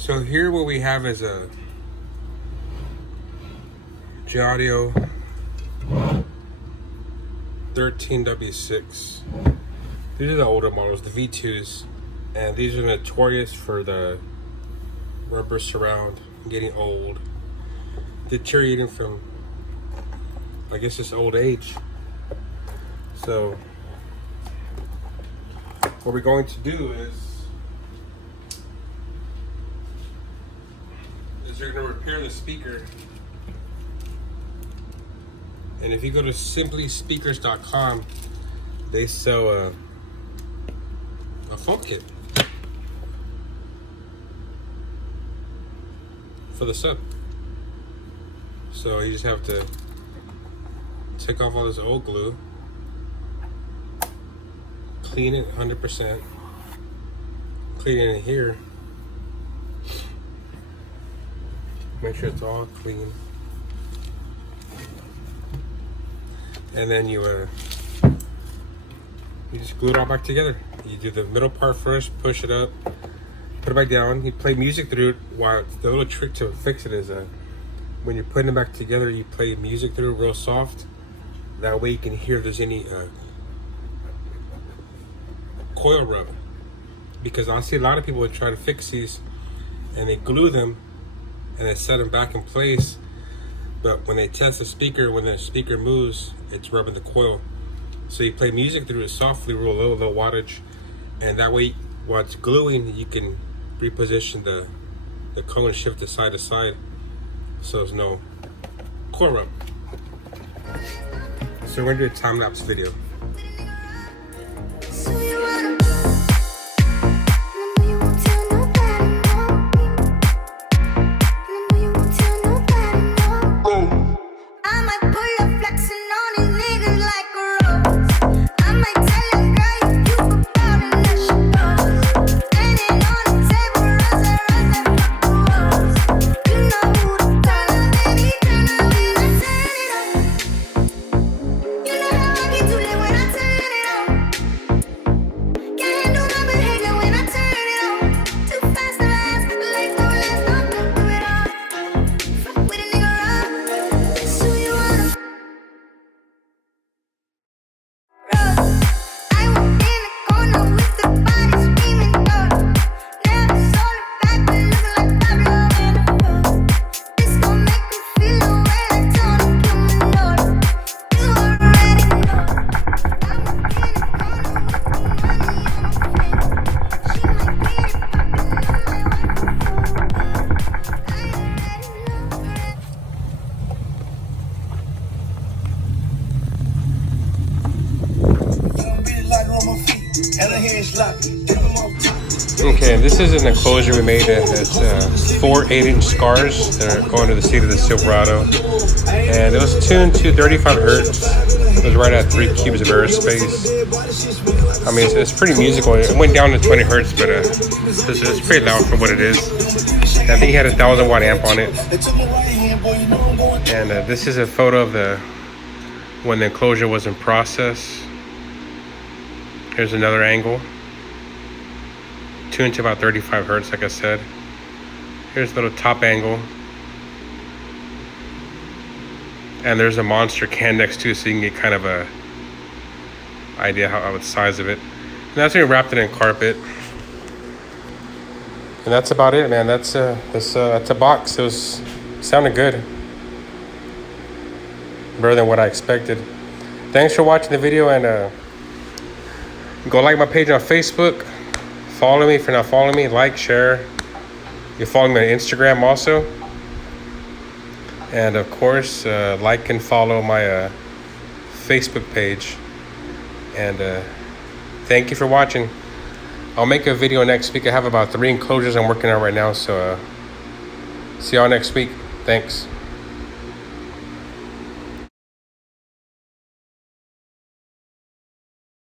So here what we have is a G-Audio 13W6. These are the older models, the V2s, and these are notorious for the rubber surround getting old, deteriorating from, I guess, just old age. So what we're going to do is you're going to repair the speaker. And if you go to simplyspeakers.com, they sell a foam kit for the sub. So you just have to take off all this old glue, clean it 100%, clean it in here, make sure it's all clean, and then you just glue it all back together. You do the middle part first, push it up, put it back down. You play music through it. While the little trick to fix it is when you're putting it back together, you play music through it real soft. That way you can hear if there's any coil rub. Because I see a lot of people would try to fix these and they glue them and they set them back in place. But when they test the speaker, when the speaker moves, it's rubbing the coil. So you play music through it softly, real low wattage, and that way, while it's gluing, you can reposition the cone, shift it side to side, so there's no coil rub. So we're gonna do a time lapse video. Okay, this is an enclosure we made. It's 4 8-inch scars that are going to the seat of the Silverado, and it was tuned to 35 hertz. It was right at 3 cubes of aerospace. I mean, it's pretty musical. It went down to 20 hertz, but it's pretty loud for what it is. I think he had a 1,000 watt amp on it. And this is a photo of when the enclosure was in process. Here's another angle. Tuned to about 35 hertz, like I said. Here's a little top angle. And there's a monster can next to it, so you can get kind of a idea how the size of it. And that's when we wrapped it in carpet. And that's about it, man. That's a box. It sounded good. Better than what I expected. Thanks for watching the video, and go like my page on Facebook. Follow me if you're not following me. Like, share. You follow me on Instagram also. And of course, like and follow my Facebook page. And thank you for watching. I'll make a video next week. I have about 3 enclosures I'm working on right now. So see y'all next week. Thanks.